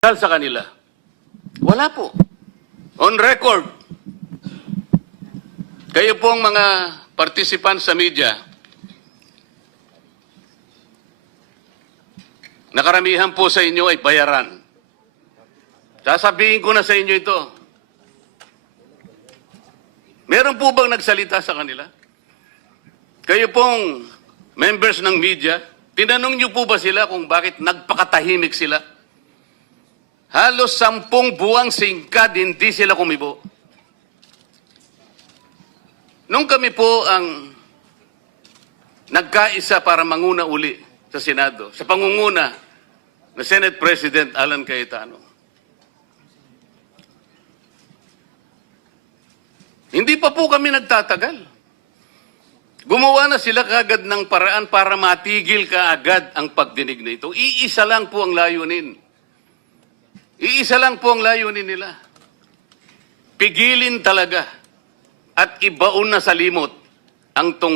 sa kanila. Wala po. On record, kayo pong mga participants sa media, nakaramihan po sa inyo ay bayaran. Sasabihin ko na sa inyo ito. Meron po bang nagsalita sa kanila? Kayo pong members ng media, tinanong niyo po ba sila kung bakit nagpakatahimik sila? Halos 10 buwang singkad, hindi sila kumibo. Nung kami po ang nagkaisa para manguna uli sa Senado, sa pangunguna na Senate President Alan Cayetano, hindi pa po kami nagtatagal. Gumawa na sila kaagad ng paraan para matigil kaagad ang pagdinig na ito. Iisa lang po ang layunin. Iisa lang po ang layunin nila. Pigilin talaga at ibaon na sa limot ang